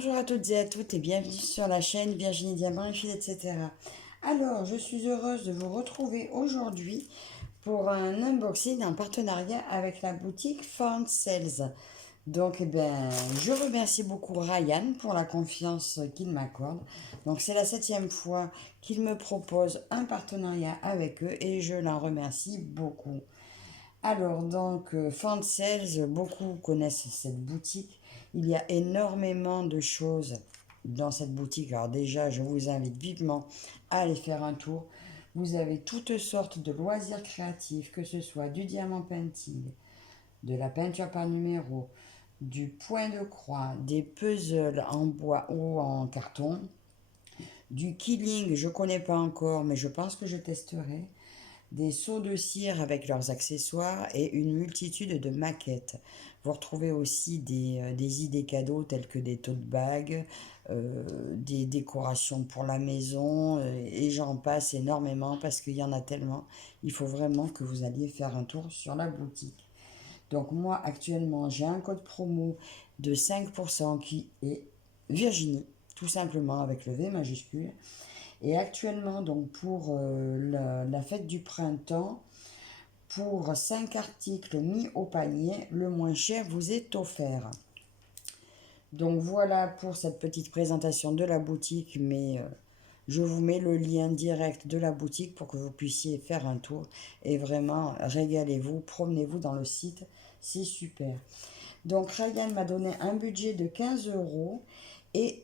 Bonjour à toutes et à toutes et bienvenue sur la chaîne Virginie Diamant et fil, etc. Alors, je suis heureuse de vous retrouver aujourd'hui pour un unboxing en partenariat avec la boutique Found Sales. Donc, je remercie beaucoup Ryan pour la confiance qu'il m'accorde. Donc, c'est la 7e fois qu'il me propose un partenariat avec eux et je l'en remercie beaucoup. Alors, Found Sales, beaucoup connaissent cette boutique. Il y a énormément de choses dans cette boutique. Alors déjà, je vous invite vivement à aller faire un tour. Vous avez toutes sortes de loisirs créatifs, que ce soit du diamant painting, de la peinture par numéro, du point de croix, des puzzles en bois ou en carton, du killing, je ne connais pas encore, mais je pense que je testerai, des seaux de cire avec leurs accessoires et une multitude de maquettes. Vous retrouvez aussi des idées cadeaux telles que des tote bags, des décorations pour la maison et j'en passe énormément parce qu'il y en a tellement. Il faut vraiment que vous alliez faire un tour sur la boutique. Donc moi actuellement j'ai un code promo de 5% qui est Virginie, tout simplement avec le V majuscule. Et actuellement, donc pour la fête du printemps, pour 5 articles mis au panier, le moins cher vous est offert. Donc voilà pour cette petite présentation de la boutique, mais je vous mets le lien direct de la boutique pour que vous puissiez faire un tour. Et vraiment, régalez-vous, promenez-vous dans le site, c'est super. Donc Ryan m'a donné un budget de 15 euros. Et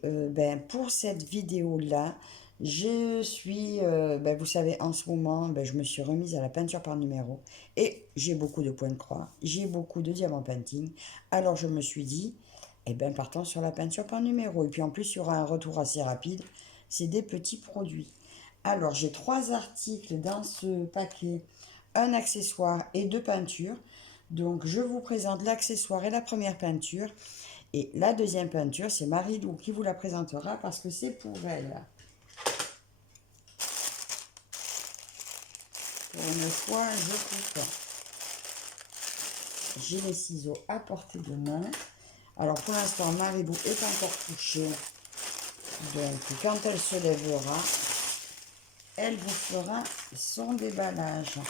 pour cette vidéo-là, je suis, vous savez, en ce moment, je me suis remise à la peinture par numéro. Et j'ai beaucoup de points de croix, j'ai beaucoup de diamant painting. Alors je me suis dit, partons sur la peinture par numéro. Et puis en plus, il y aura un retour assez rapide. C'est des petits produits. Alors j'ai 3 articles dans ce paquet, un accessoire et 2 peintures. Donc je vous présente l'accessoire et la première peinture. Et la deuxième peinture, c'est Marie-Lou qui vous la présentera parce que c'est pour elle. Pour une fois, je coupe. J'ai les ciseaux à portée de main. Alors pour l'instant, Marie-Lou est encore couchée. Donc quand elle se lèvera, elle vous fera son déballage.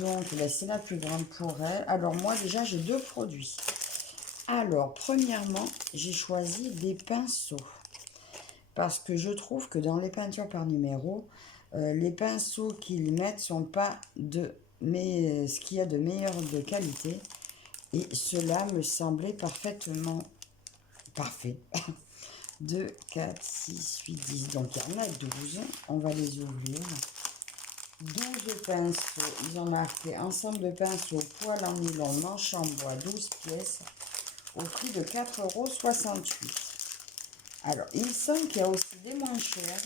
Donc c'est la plus grande pour elle. Alors moi déjà, j'ai 2 produits. Alors premièrement, j'ai choisi des pinceaux. Parce que je trouve que dans les peintures par numéro, les pinceaux qu'ils mettent sont pas ce qu'il y a de meilleur de qualité. Et cela me semblait parfaitement parfait. 2, 4, 6, 8, 10. Donc il y en a 12. On va les ouvrir. 12 pinceaux. Ils ont marqué ensemble de pinceaux, poil en nylon, manche en bois, 12 pièces, au prix de 4,68 €. Alors, il semble qu'il y a aussi des moins chers.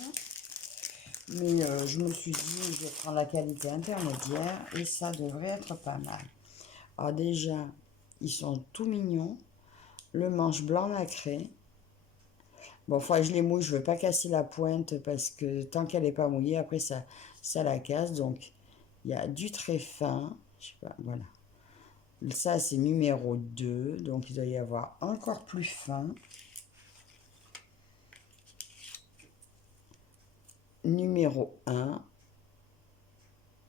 Mais je me suis dit, je prends la qualité intermédiaire et ça devrait être pas mal. Alors déjà, ils sont tout mignons. Le manche blanc nacré. Bon, faut que je les mouille, je ne veux pas casser la pointe parce que tant qu'elle n'est pas mouillée, après ça la casse. Donc, il y a du très fin. Je sais pas, voilà. Ça, c'est numéro 2. Donc, il doit y avoir encore plus fin. Numéro 1.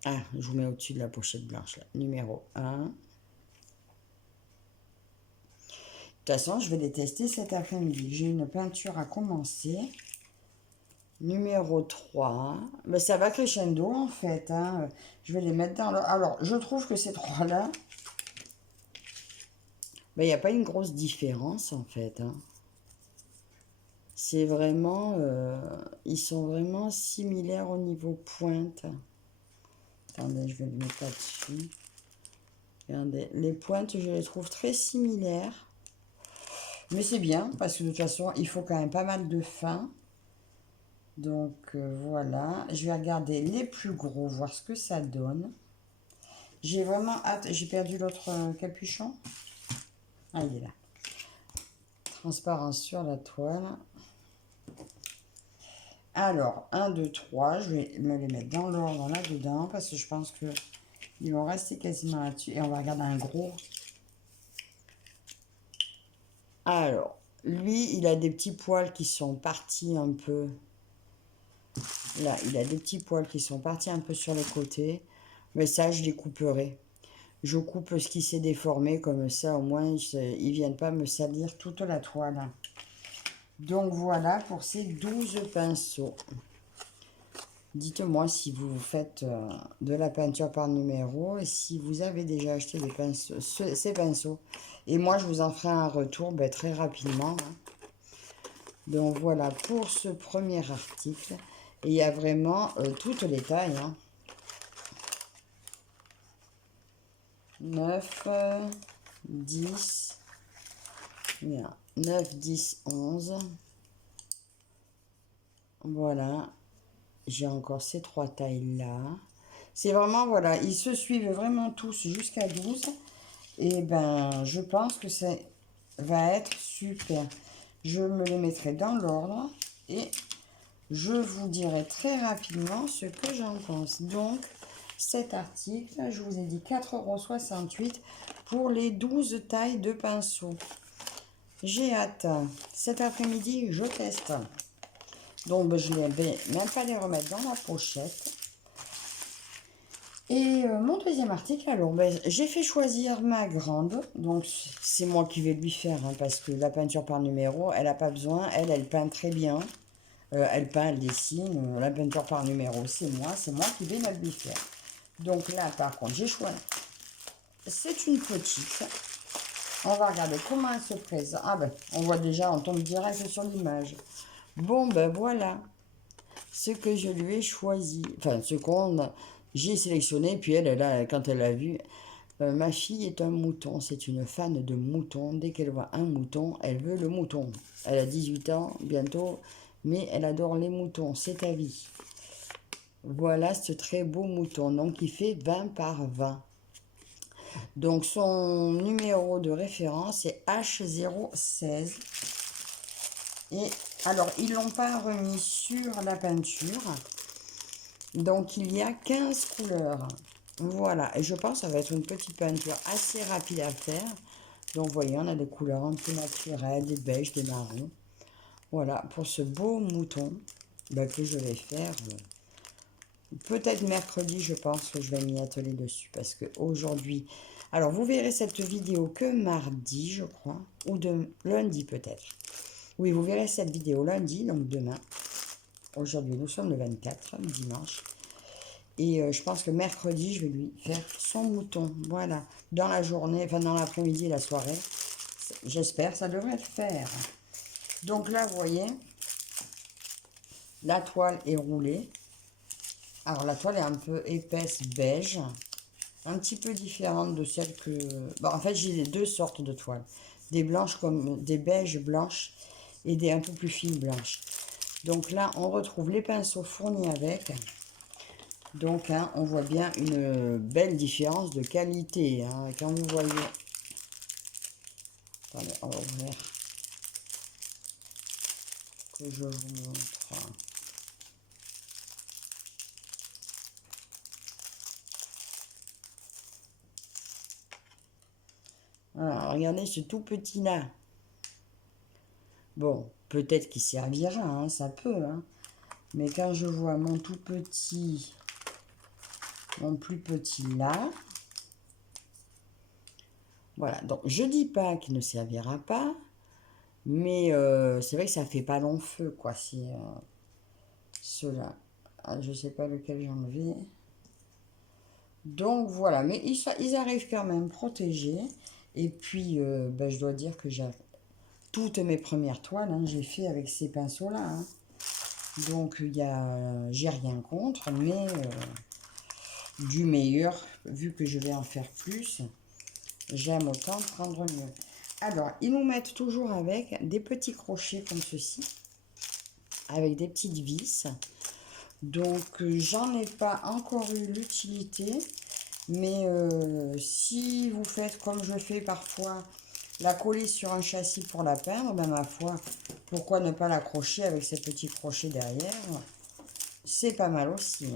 Ah, je vous mets au-dessus de la pochette blanche là. Numéro 1. De toute façon, je vais les tester cet après-midi. J'ai une peinture à commencer. Numéro 3. Mais ça va crescendo en fait. Hein. Je vais les mettre dans le... Alors, je trouve que ces 3-là, il n'y a pas une grosse différence en fait. Hein. C'est vraiment... ils sont vraiment similaires au niveau pointe. Attendez, je vais le mettre là-dessus. Regardez, les pointes, je les trouve très similaires. Mais c'est bien, parce que de toute façon, il faut quand même pas mal de fin. Donc voilà, je vais regarder les plus gros, voir ce que ça donne. J'ai vraiment hâte. J'ai perdu l'autre capuchon. Ah, il est là. Transparence sur la toile. Alors, 1, 2, 3. Je vais me les mettre dans l'ordre là-dedans, parce que je pense que ils vont rester quasiment là-dessus. Et on va regarder un gros. Alors, Lui, il a des petits poils qui sont partis un peu. Là, il a des petits poils qui sont partis un peu sur les côtés. Mais ça, je les couperai. Je coupe ce qui s'est déformé, comme ça, au moins, ils ne viennent pas me salir toute la toile. Donc, voilà pour ces 12 pinceaux. Dites-moi si vous faites de la peinture par numéro et si vous avez déjà acheté des pinceaux, ces pinceaux. Et moi, je vous en ferai un retour très rapidement. Donc, voilà pour ce premier article. Et il y a vraiment toutes les tailles. 9, 10, 9, 10, 11. Voilà. J'ai encore ces 3 tailles-là. C'est vraiment, voilà, ils se suivent vraiment tous jusqu'à 12. Et ben, je pense que ça va être super. Je me les mettrai dans l'ordre et je vous dirai très rapidement ce que j'en pense. Donc, cet article, je vous ai dit 4,68 € pour les 12 tailles de pinceau. J'ai hâte. Cet après-midi, je teste. Donc, je ne vais même pas les remettre dans la pochette. Et mon deuxième article, alors, j'ai fait choisir ma grande. Donc, c'est moi qui vais lui faire, parce que la peinture par numéro, elle n'a pas besoin. Elle peint très bien. Elle peint, elle dessine. La peinture par numéro, c'est moi qui vais la lui faire. Donc là, par contre, j'ai choisi. C'est une petite. On va regarder comment elle se présente. Ah ben, on voit déjà, on tombe direct sur l'image. Bon, ben voilà ce que je lui ai choisi. Enfin, ce qu'on j'ai sélectionné. Puis elle, quand elle a vu, ma fille est un mouton. C'est une fan de moutons. Dès qu'elle voit un mouton, elle veut le mouton. Elle a 18 ans bientôt, mais elle adore les moutons. C'est ta vie. Voilà ce très beau mouton. Donc, il fait 20 par 20. Donc, son numéro de référence est H016. Et alors, ils ne l'ont pas remis sur la peinture. Donc, il y a 15 couleurs. Voilà. Et je pense que ça va être une petite peinture assez rapide à faire. Donc, vous voyez, on a des couleurs un peu naturelles, des beiges, des marrons. Voilà, pour ce beau mouton que je vais faire. Peut-être mercredi, je pense que je vais m'y atteler dessus. Parce qu'aujourd'hui... Alors, vous verrez cette vidéo que mardi, je crois. Ou de lundi, peut-être. Oui, vous verrez cette vidéo lundi, donc demain. Aujourd'hui, nous sommes le 24, dimanche. Et je pense que mercredi, je vais lui faire son mouton. Voilà. Dans la journée, enfin dans l'après-midi et la soirée. J'espère, ça devrait le faire. Donc là, vous voyez, la toile est roulée. Alors, la toile est un peu épaisse beige. Un petit peu différente de celle que... Bon, en fait, j'ai les deux sortes de toiles. Des blanches comme des beiges blanches et des un peu plus fines blanches. Donc là, on retrouve les pinceaux fournis avec. Donc, on voit bien une belle différence de qualité. Quand vous voyez... Attendez, on va ouvrir. Que je vous montre. Voilà, regardez ce tout petit là. Bon, peut-être qu'il servira, ça peut. Mais quand je vois mon tout petit, mon plus petit là, voilà. Donc, je dis pas qu'il ne servira pas, mais c'est vrai que ça fait pas long feu, quoi. C'est ceux-là. Ah, je sais pas lequel j'ai enlevé. Donc, voilà. Mais ils arrivent quand même protégés. Et puis, je dois dire que j'ai toutes mes premières toiles, j'ai fait avec ces pinceaux-là. Donc, j'ai rien contre, mais du meilleur, vu que je vais en faire plus, j'aime autant prendre mieux. Alors, ils nous mettent toujours avec des petits crochets comme ceci, avec des petites vis. Donc, j'en ai pas encore eu l'utilité, mais si vous faites comme je fais parfois, la coller sur un châssis pour la peindre, ma foi, pourquoi ne pas l'accrocher avec ces petits crochets derrière? C'est pas mal aussi.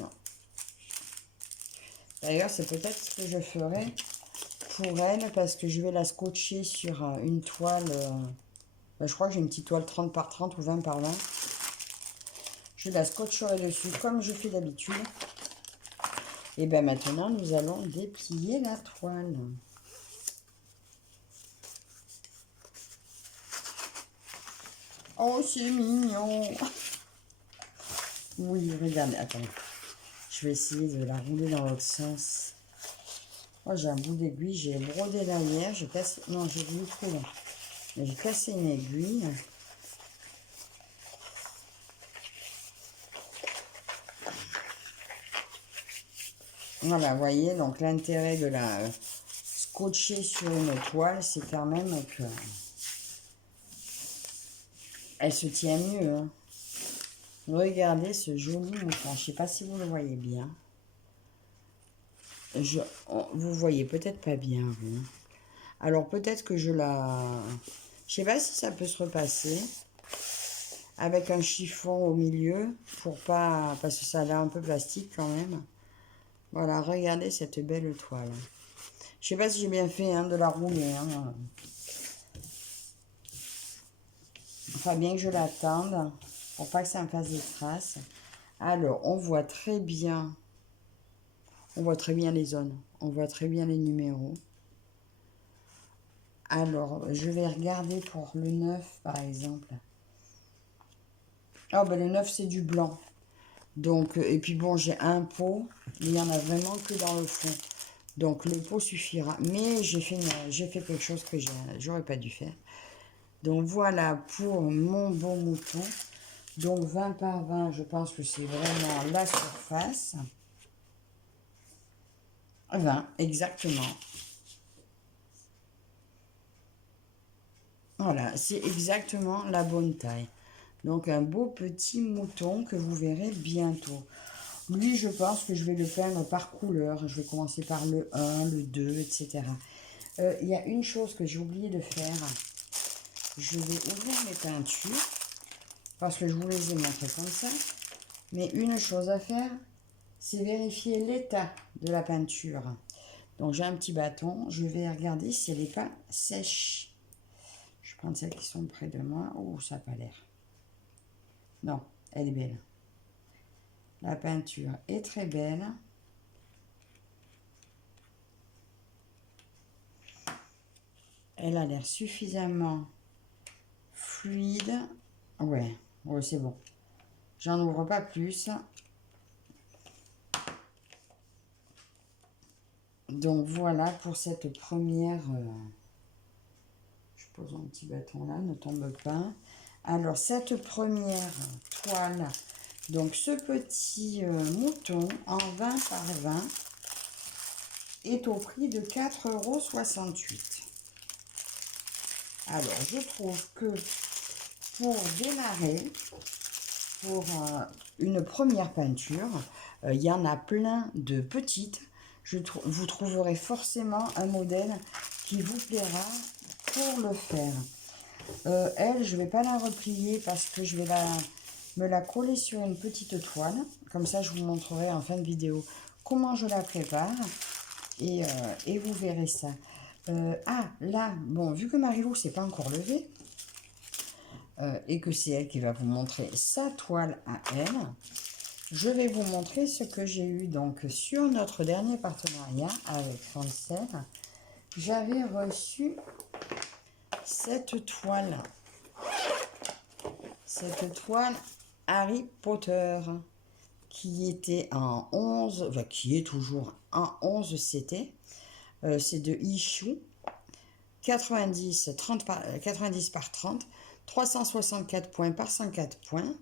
D'ailleurs, c'est peut-être ce que je ferai pour elle, parce que je vais la scotcher sur une toile Ben, je crois que j'ai une petite toile 30 par 30 ou 20 par 20. Je la scotcherai dessus comme je fais d'habitude. Et bien maintenant, nous allons déplier la toile. Oh, c'est mignon. Oui, regardez, attends. Je vais essayer de la rouler dans l'autre sens. Oh, j'ai un bout d'aiguille, j'ai brodé derrière, j'ai cassé... Non, j'ai voulu trop long. Mais j'ai cassé une aiguille. Voilà, vous voyez, donc l'intérêt de la scotcher sur une toile, c'est quand même que elle se tient mieux. Hein. Regardez ce joli mouton. Je ne sais pas si vous le voyez bien. Vous voyez peut-être pas bien, vous. Alors peut-être que je la... Je sais pas si ça peut se repasser. Avec un chiffon au milieu. Pour pas... Parce que ça a l'air un peu plastique quand même. Voilà, regardez cette belle toile. Je sais pas si j'ai bien fait hein, de la rouler. Hein. Enfin, bien que je l'attende. Pour pas que ça me fasse des traces. Alors, on voit très bien... On voit très bien les zones. On voit très bien les numéros. Alors, je vais regarder pour le 9, par exemple. Ah, ben le 9, c'est du blanc. Donc, et puis bon, j'ai un pot. Il n'y en a vraiment que dans le fond. Donc, le pot suffira. Mais j'ai fait quelque chose que j'aurais pas dû faire. Donc, voilà pour mon beau mouton. Donc, 20 par 20, je pense que c'est vraiment la surface. 20, exactement. Voilà, c'est exactement la bonne taille. Donc, un beau petit mouton que vous verrez bientôt. Lui, je pense que je vais le peindre par couleur. Je vais commencer par le 1, le 2, etc. Il y a une chose que j'ai oublié de faire. Je vais ouvrir mes peintures. Parce que je vous les ai montrées comme ça. Mais une chose à faire, c'est vérifier l'état de la peinture. Donc, j'ai un petit bâton. Je vais regarder si elle n'est pas sèche. Je vais prendre celles qui sont près de moi. Oh, ça n'a pas l'air. Non, elle est belle. La peinture est très belle. Elle a l'air suffisamment fluide. Ouais, ouais, c'est bon. J'en ouvre pas plus. Donc voilà pour cette première... je pose un petit bâton là, ne tombe pas. Alors cette première toile, donc ce petit mouton en 20 par 20 est au prix de 4,68 €. Alors je trouve que pour démarrer, pour une première peinture, il y en a plein de petites. Vous trouverez forcément un modèle qui vous plaira pour le faire. Elle, je ne vais pas la replier parce que je vais me la coller sur une petite toile. Comme ça, je vous montrerai en fin de vidéo comment je la prépare. Et vous verrez ça. Ah, là, bon, vu que Marilou s'est pas encore levée, et que c'est elle qui va vous montrer sa toile à elle, je vais vous montrer ce que j'ai eu donc sur notre dernier partenariat avec Francel. J'avais reçu cette toile Harry Potter qui était en 11, enfin qui est toujours en 11 CT. C'est de Issue, 90 par 30, 364 points par 104 points.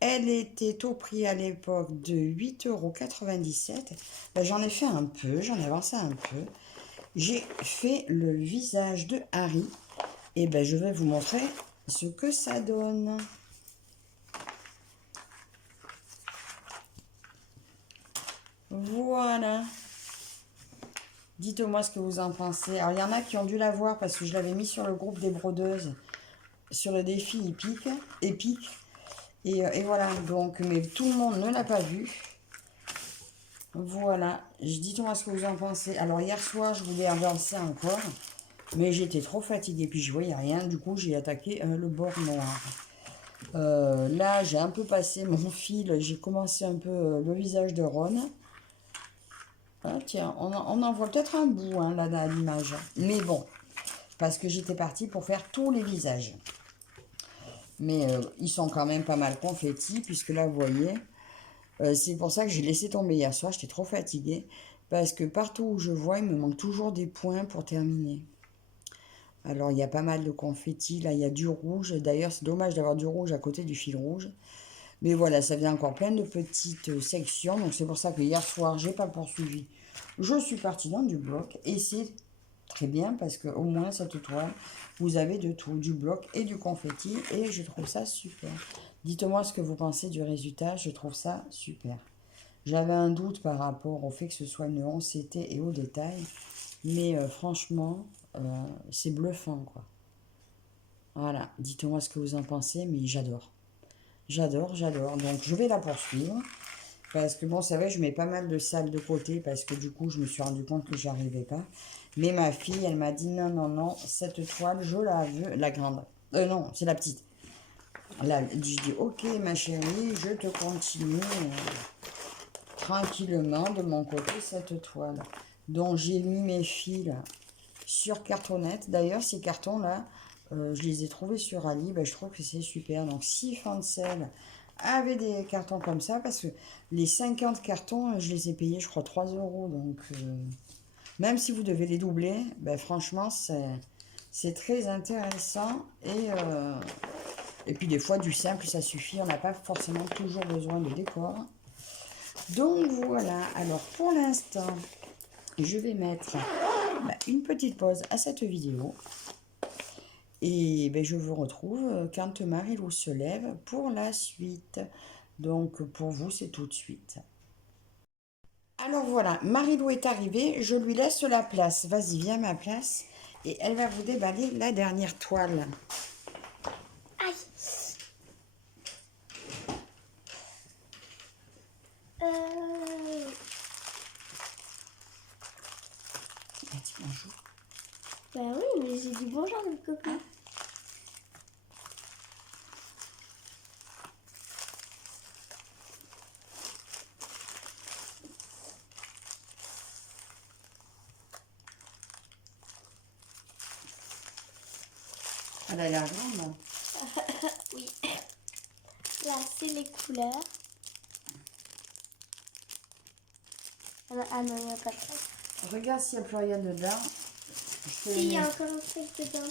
Elle était au prix à l'époque de 8,97 €. Ben, j'en ai fait un peu, j'en ai avancé un peu. J'ai fait le visage de Harry. Et ben, je vais vous montrer ce que ça donne. Voilà. Dites-moi ce que vous en pensez. Alors, il y en a qui ont dû la voir parce que je l'avais mis sur le groupe des brodeuses, sur le défi épique. Et voilà, donc, mais tout le monde ne l'a pas vu. Voilà, dites-moi ce que vous en pensez. Alors, hier soir, je voulais avancer encore. Mais j'étais trop fatiguée, puis je voyais rien. Du coup, j'ai attaqué le bord noir. Là, j'ai un peu passé mon fil. J'ai commencé un peu le visage de Ron. Ah, tiens, on en voit peut-être un bout hein, là, à l'image. Mais bon, parce que j'étais partie pour faire tous les visages. Mais ils sont quand même pas mal confettis, puisque là, vous voyez, c'est pour ça que j'ai laissé tomber hier soir. J'étais trop fatiguée, parce que partout où je vois, il me manque toujours des points pour terminer. Alors, il y a pas mal de confettis. Là, il y a du rouge. D'ailleurs, c'est dommage d'avoir du rouge à côté du fil rouge. Mais voilà, ça vient encore plein de petites sections. Donc, c'est pour ça que hier soir, j'ai pas poursuivi. Je suis partie dans du bloc. Et c'est très bien parce qu'au moins, cette toile, vous avez de tout. Du bloc et du confetti. Et je trouve ça super. Dites-moi ce que vous pensez du résultat. Je trouve ça super. J'avais un doute par rapport au fait que ce soit une 11 CT et au détail. Mais franchement, c'est bluffant, quoi. Voilà, dites-moi ce que vous en pensez, mais j'adore. J'adore, j'adore. Donc, je vais la poursuivre. Parce que, bon, c'est vrai, je mets pas mal de salles de côté parce que, du coup, je me suis rendu compte que j'y arrivais pas. Mais ma fille, elle m'a dit, non, non, non, cette toile, je la veux. La grande. Non, c'est la petite. Là, je dis, ok, ma chérie, je te continue tranquillement de mon côté cette toile. Donc, j'ai mis mes fils sur cartonnette. D'ailleurs, ces cartons-là, je les ai trouvés sur Ali. Ben, je trouve que c'est super. Donc, si Fancel avait des cartons comme ça, parce que les 50 cartons, je les ai payés, je crois, 3 euros. Donc, même si vous devez les doubler, ben, franchement, c'est très intéressant. Et puis, des fois, du simple, ça suffit. On n'a pas forcément toujours besoin de décor. Donc, voilà. Alors, pour l'instant, je vais mettre une petite pause à cette vidéo. Et ben, je vous retrouve quand Marie-Lou se lève pour la suite. Donc pour vous, c'est tout de suite. Alors voilà, Marie-Lou est arrivée. Je lui laisse la place. Vas-y, viens à ma place. Et elle va vous déballer la dernière toile. Aïe. Dis bonjour. Bah oui, mais j'ai dit bonjour à mes copains. Elle a l'air grande. Oui. Là, c'est les couleurs. Ah non, il n'y a pas de truc. Regarde s'il n'y a plus rien dedans. Si, il y a encore un truc dedans.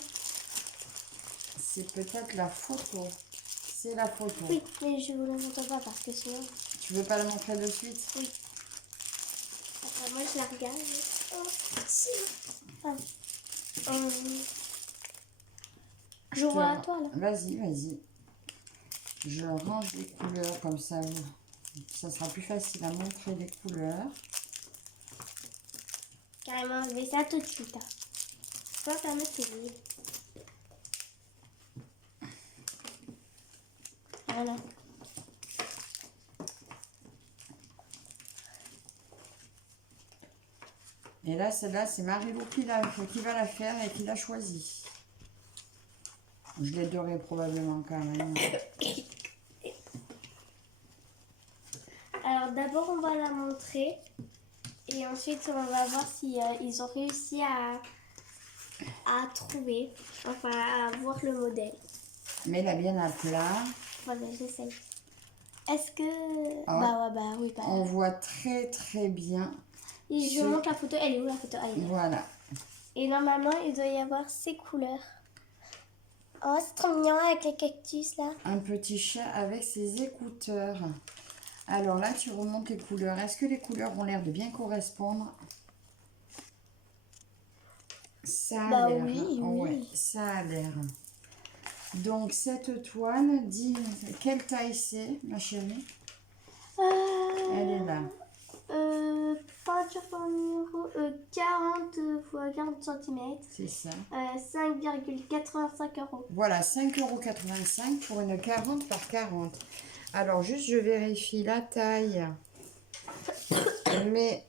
C'est peut-être la photo. C'est la photo. Oui, mais je vous la montre pas parce que sinon... Tu veux pas la montrer de suite? Oui. Attends, moi je la regarde. Oh, si. Ah. Je vois à toi là. Vas-y, vas-y. Je range les couleurs comme ça. Ça sera plus facile à montrer les couleurs. Carrément, je vais ça tout de suite. Toi, ça me fait vivre. Voilà. Et là, celle-là, c'est Marie-Lou qui va la faire et qui l'a choisie. Je l'aiderai probablement quand même. Alors d'abord, on va la montrer. Et ensuite, on va voir si ils ont réussi à trouver, enfin à voir le modèle. Mets-la bien à plat. Voilà, j'essaye. Est-ce que... Ah, oui. on voit très très bien. Et je montre la photo. Elle est où la photo? Elle est là. Voilà. Et normalement, il doit y avoir ces couleurs. Oh, c'est trop mignon avec les cactus là. Un petit chat avec ses écouteurs. Alors là, tu remontes les couleurs. Est-ce que les couleurs ont l'air de bien correspondre? Ça a l'air. Oui. Ouais, ça a l'air. Donc, cette toile, dis quelle taille c'est, ma chérie? Elle est là. Peinture par numéro 40 x 40 cm. C'est ça. 5,85 €. Voilà, 5,85 € pour une 40 par 40. Alors, juste, je vérifie la taille. Mais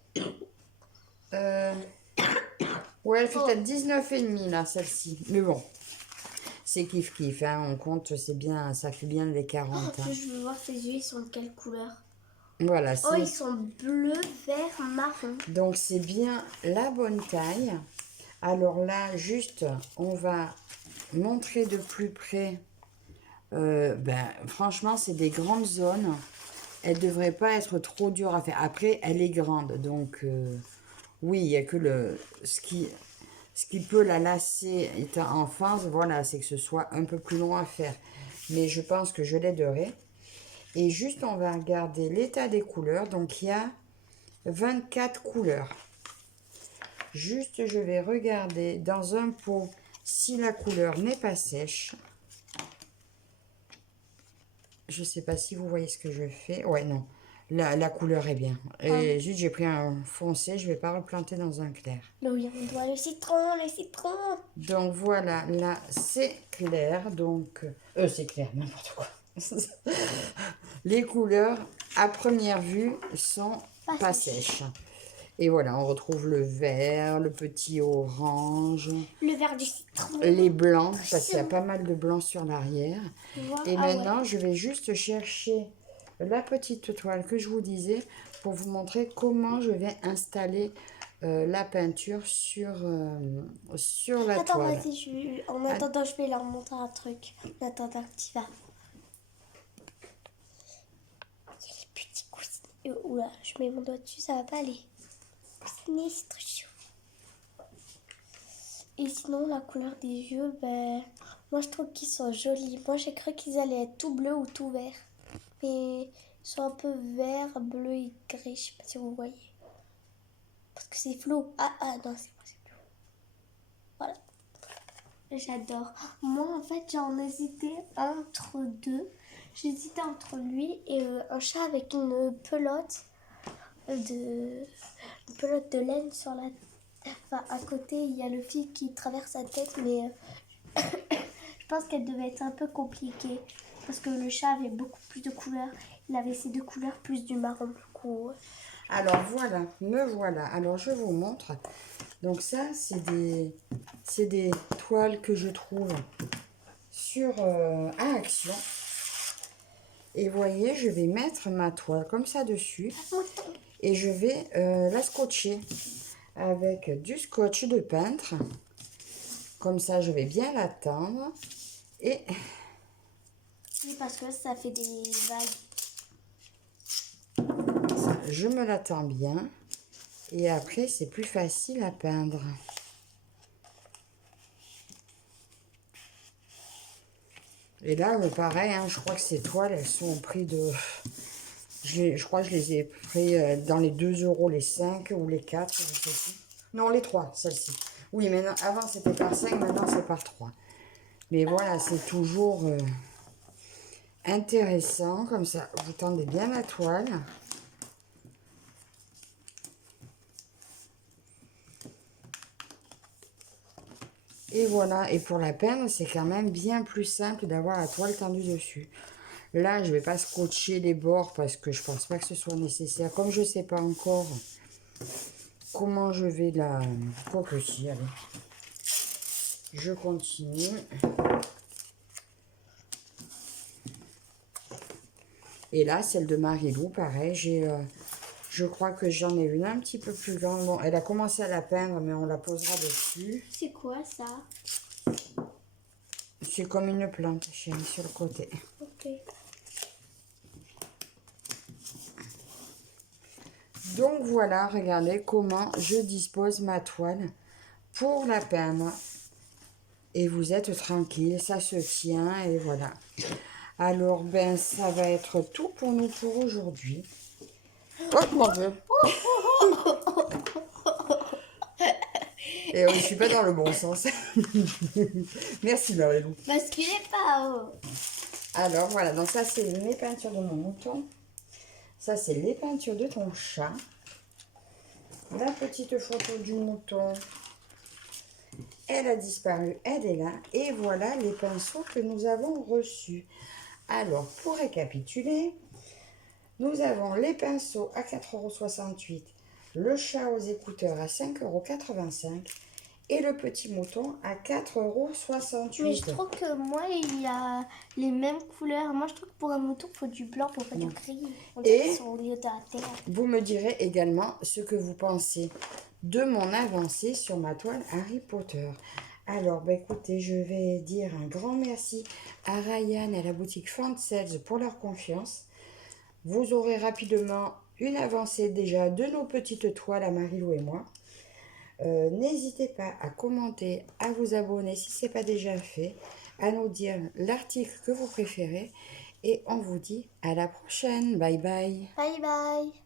Ouais, elle fait peut-être 19,5 là, celle-ci. Mais bon, c'est kiff-kiff, hein. On compte, c'est bien, ça fait bien les 40. Hein. Je veux voir ses yeux, ils sont de quelle couleur? Voilà, Oh, ils sont bleus, vert, marron. donc c'est bien la bonne taille. Alors là, juste, on va montrer de plus près. Franchement, c'est des grandes zones. Elle devrait pas être trop dure à faire. Après, elle est grande, donc oui, il y a que ce qui peut la lasser étant en face, voilà, c'est que ce soit un peu plus long à faire. Mais je pense que je l'aiderai. Et juste, on va regarder l'état des couleurs. Donc, il y a 24 couleurs. Juste, je vais regarder dans un pot si la couleur n'est pas sèche. Je ne sais pas si vous voyez ce que je fais. Ouais, non. La couleur est bien. Et juste, j'ai pris un foncé. Je ne vais pas replanter dans un clair. Là où il y a un doigt, le citron, le citron. Donc, voilà. Là, c'est clair. Donc, c'est clair, n'importe quoi. Les couleurs, à première vue, sont pas sèches. Et voilà, on retrouve le vert, le petit orange. Le vert du citron. Les blancs, parce qu'il y a pas mal de blancs sur l'arrière. Et Ah maintenant, je vais juste chercher la petite toile que je vous disais pour vous montrer comment je vais installer la peinture sur la Attends, toile. vas-y, en attendant, je vais leur montrer un truc. En attendant que tu vas. Il y a les petits coussins. Oula, je mets mon doigt dessus, ça va pas aller. Coussinets, c'est trop chaud. Et sinon, la couleur des yeux, moi je trouve qu'ils sont jolis. Moi j'ai cru qu'ils allaient être tout bleus ou tout verts. Mais ils sont un peu vert, bleu et gris, je sais pas si vous voyez. Parce que c'est flou. Ah non, c'est pas flou. Voilà. J'adore. Moi en fait j'en hésitais entre deux. J'hésitais entre lui et un chat avec une pelote de laine sur la tête. Enfin, à côté, il y a le fil qui traverse sa tête, mais je pense qu'elle devait être un peu compliquée. Parce que le chat avait beaucoup plus de couleurs. Il avait ces deux couleurs plus du marron, du coup. Alors voilà, me voilà. Alors je vous montre. Donc ça, c'est des toiles que je trouve sur à Action. Et voyez, je vais mettre ma toile comme ça dessus. Et je vais la scotcher avec du scotch de peintre. Comme ça, je vais bien la tendre. Et Oui, parce que ça fait des vagues. je me la tends bien. Et après, c'est plus facile à peindre. Et là, pareil, hein, je crois que ces toiles, elles sont au prix de... Je crois que je les ai pris dans les 2 € les 5 ou les 4, je sais plus. Non, les 3, celle-ci. Oui, mais non, avant c'était par 5, maintenant c'est par 3. Mais voilà, c'est toujours intéressant. Comme ça, vous tendez bien la toile. Et voilà, et pour la peindre, c'est quand même bien plus simple d'avoir la toile tendue dessus. Là, je ne vais pas scotcher les bords parce que je pense pas que ce soit nécessaire. Comme je ne sais pas encore comment je vais la... Quoique si, allez. Je continue. Et là, celle de Marilou, pareil, je crois que j'en ai une un petit peu plus grande. Bon, elle a commencé à la peindre, mais on la posera dessus. C'est quoi ça? C'est comme une plante, chérie, sur le côté. Ok. Donc voilà, regardez comment je dispose ma toile pour la peindre. Et vous êtes tranquille, ça se tient et voilà. Alors, ça va être tout pour nous pour aujourd'hui. Oh mon Dieu! Et oui, je suis pas dans le bon sens. Merci Marilou. Basculez pas. Alors voilà, donc ça c'est mes peintures de mon mouton. Ça c'est les peintures de ton chat. La petite photo du mouton. Elle a disparu, elle est là. Et voilà les pinceaux que nous avons reçus. Alors, pour récapituler, nous avons les pinceaux à 4,68 €, le chat aux écouteurs à 5,85 € Et le petit mouton à 4,68 Mais €. je trouve que moi, il y a les mêmes couleurs. Moi, je trouve que pour un mouton, il faut du blanc, pour pas du gris. On dirait qu'ils sont au lieu de la terre. Vous me direz également ce que vous pensez de mon avancée sur ma toile Harry Potter. Alors, écoutez, je vais dire un grand merci à Ryan et à la boutique Fansels pour leur confiance. Vous aurez rapidement une avancée déjà de nos petites toiles à Marilou et moi. N'hésitez pas à commenter, à vous abonner si ce n'est pas déjà fait, à nous dire l'article que vous préférez et on vous dit à la prochaine. Bye bye. Bye bye.